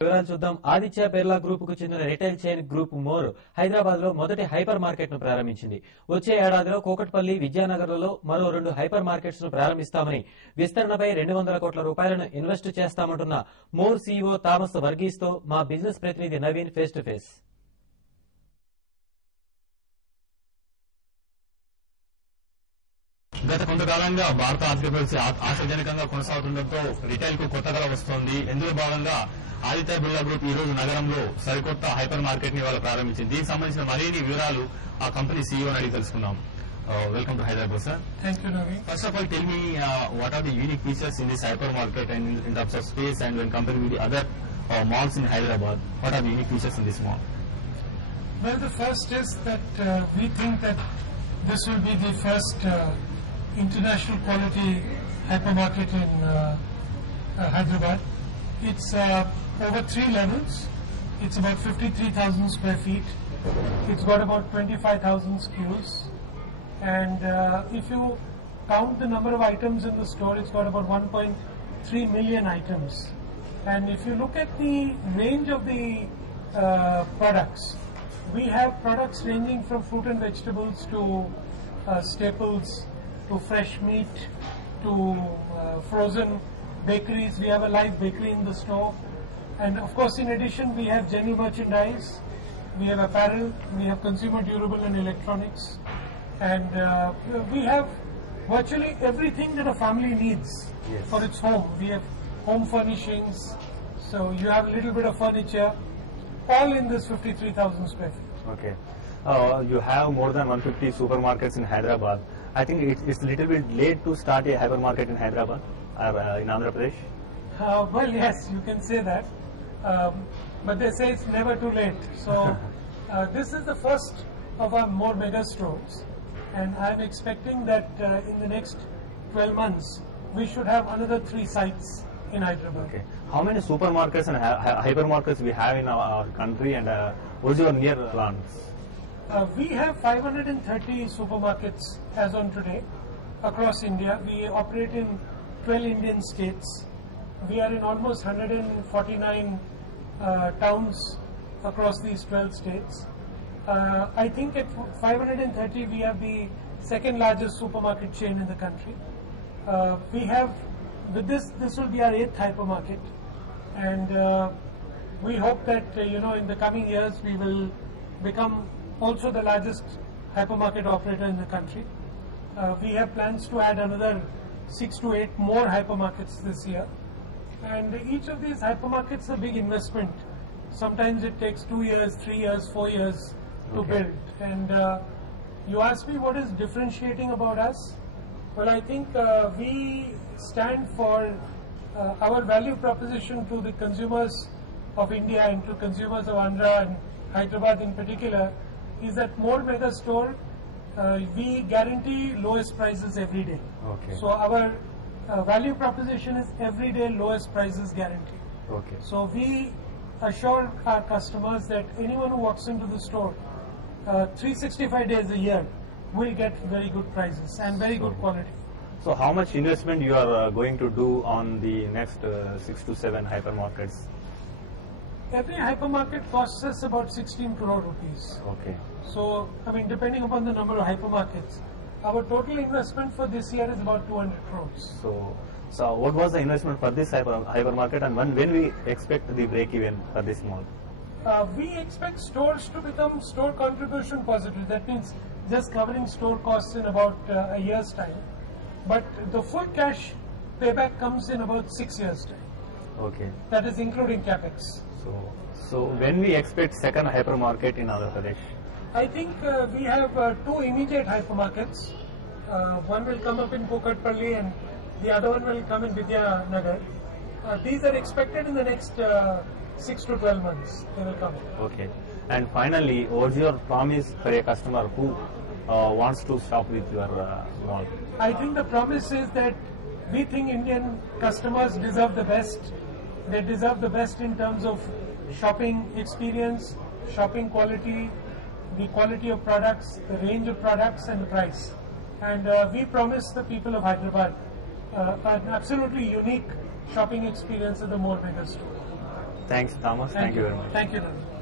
వివరాలు చూద్దాం. ఆదిత్య బిర్లా గ్రూప్ కు చెందిన retail chain group more Hyderabad లో మొదటి హైపర్ మార్కెట్ ను ప్రారంభించింది. వచ్చే ఏడాదిలో కూకట్పల్లి, విద్యానగర్లలో మరో 2 హైపర్ మార్కెట్స్ ను ప్రారంభిస్తామని, విస్తరణపై 200 కోట్ల రూపాయలను ఇన్వెస్ట్ చేస్తామంటున్న మోర్ సీఈఓ థామస్ వర్గీస్ తో మా బిజినెస్ ప్రతినిధి నవీన్ ఫేస్ టు ఫేస్. గత కొంతకాలంగా భారత ఆర్థిక పరిస్థితి ఆశాజనకంగా కొనసాగుతుండటంతో రిటైల్ కు కొత్త కళ వస్తోంది. ఇందులో భాగంగా ఆదిత్య బిర్లా గ్రూప్ ఈ రోజు నగరంలో సరికొత్త హైపర్ మార్కెట్ ని ఇవాళ ప్రారంభించింది. దీనికి సంబంధించిన మరిన్ని వివరాలు ఆ కంపెనీ సీఈఓ అడిగి తెలుసుకున్నాం. Welcome to Hyderabad sir. Thank you, Naveen. First of all, tell me what are the unique features in this hypermarket and in terms of space, and when compared with the other malls in Hyderabad, what are the unique features in this mall? Well, the first is that we think that this will be the first international quality hypermarket in Hyderabad. It's over 3 levels. It's about 53,000 square feet. It's got about 25,000 SKUs. And if you count the number of items in the store, it's got about 1.3 million items. And if you look at the range of the products, we have products ranging from fruit and vegetables to staples, to fresh meat, to frozen bakeries. We have a live bakery in the store. And of course, in addition, we have general merchandise, we have apparel, we have consumer durable and electronics. And we have virtually everything that a family needs for its home. We have home furnishings, so you have a little bit of furniture, all in this 53,000 square feet. Okay. You have more than 150 supermarkets in Hyderabad. I think it's a little bit late to start a hypermarket in Hyderabad or in Andhra Pradesh. Well, yes, you can say that. But they say it's never too late. So this is the first of our more mega stores. And I'm expecting that in the next 12 months, we should have another 3 sites in Hyderabad. Okay. How many supermarkets and hypermarkets we have in our country, and what's your near plans? We have 530 supermarkets as on today across India. We operate in 12 Indian states. We are in almost 149 towns across these 12 states. I think at 530 we have the second largest supermarket chain in the country. We have, with this will be our 8th hypermarket, and we hope that in the coming years we will become also the largest hypermarket operator in the country. We have plans to add another 6 to 8 more hypermarkets this year, and each of these hypermarkets is a big investment. Sometimes it takes 2 years, 3 years, 4 years to build. And you ask me what is differentiating about us. Well, I think we stand for our value proposition to the consumers of India and to consumers of Andhra and Hyderabad in particular is that more mega store, we guarantee lowest prices every day. Okay. So our value proposition is everyday lowest prices guarantee. Okay. So we assure our customers that anyone who walks into the store 365 days a year will get very good prices and very good quality. So how much investment you are going to do on the next 6 to 7 hypermarkets? Every hypermarket costs us about 16 crore rupees. Okay. So, I mean, depending upon the number of hypermarkets, our total investment for this year is about 200 crores. So what was the investment for this hypermarket, and when we expect the break even for this mall? We expect stores to become store contribution positive. That means just covering store costs in about a year's time. But the full cash payback comes in about 6 years' time. Okay. That is including capex. So when we expect second hypermarket in Andhra Pradesh? I think we have 2 immediate hypermarkets. One will come up in Kukatpalli and the other one will come in Vidyanagar. These are expected in the next 6 to 12 months. They will come. Okay. And finally, what's your promise for a customer who wants to shop with your mall? I think the promise is that we think Indian customers deserve the best. They deserve the best in terms of shopping experience, shopping quality, the quality of products, the range of products, and the price. And we promise the people of Hyderabad an absolutely unique shopping experience at the More Mega store. Thanks Thomas, thank you very much. Thank you, Ravi.